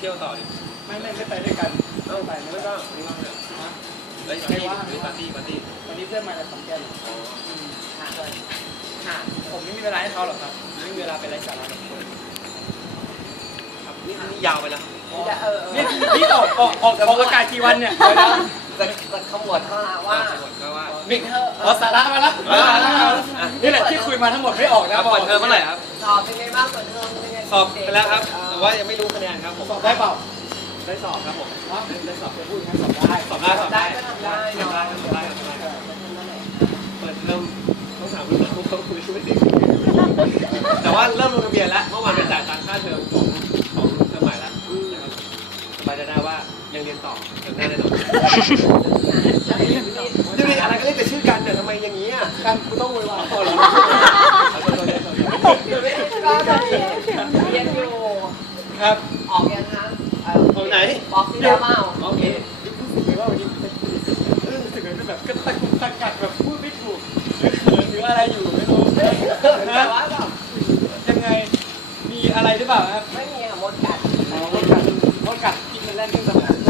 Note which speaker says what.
Speaker 1: ที่ยวต่อดิ
Speaker 2: ไม่ไปด้วยกัน
Speaker 1: ไปไม่ก็ไม่ว่างเลยแล้วมีปาร์ตี้
Speaker 2: วันนี้เพื่อนมาจากขอนแก่นค่ะผมไม่มีเวลาให้เขาหรอกครับไม่มีเวลาเป็นไรสาระกับคน
Speaker 1: ครับนี่ยาวไปแล้ว
Speaker 2: นี่ออกอากาศกี่วันเนี่ย
Speaker 3: จะขมวดเข้ามาว่า
Speaker 2: บิ๊กสาระมาแล้วนี่แหละที่คุยมาทั้งหมดไม่ออกนะ
Speaker 1: เปิดเทอมเมื่อไหร่ครับ
Speaker 3: สอบเป็นไงบ้างเปิดเทอมเป็นไง
Speaker 1: สอบไปแล้วครับแต่ว่ายังไม่รู้คะแนนครับผม
Speaker 2: สอบได้เปล่า
Speaker 1: ได้สอบครับผม
Speaker 2: ได้สอบจะพูดงั้นสอบได้
Speaker 1: ก็ทำได้เปิดเทอมต้องถามคุณเขาคุยช่วยดิแต่ว่าเริ่มลงทะเบียนแล้วเมื่อวานจะจ่ายตังค่าเทอมของเทอมใหม่แล้วสบายใจได้ว่ายังเรียนต่อเทอมหน้าแน่นอนดูดิอะไรก็เรียกแต่ชื่อกันแต่ทำไมอย่างนี้อ่ะ
Speaker 2: กันกูต้องโวยวายพอหรอ
Speaker 3: เรียนอยู่
Speaker 2: ครับ
Speaker 3: ออกยังคะ
Speaker 1: ตรงไหน
Speaker 3: บอกที่แล้วเปล่า
Speaker 1: โอเค
Speaker 2: รู้สึกว่าวันนี้รู้สึกเหมือนแบบก็ตะกัดแบบพูดไม่ถูกหรือเขินหรืออะไรอยู่ไม่รู้
Speaker 3: แต่ว่าแบบ
Speaker 2: ยังไงมีอะไรหรือเปล่าครับ
Speaker 3: ไม่มีค่ะมดกัด
Speaker 2: มดกัดกินมันแล่นขึ้นสมอง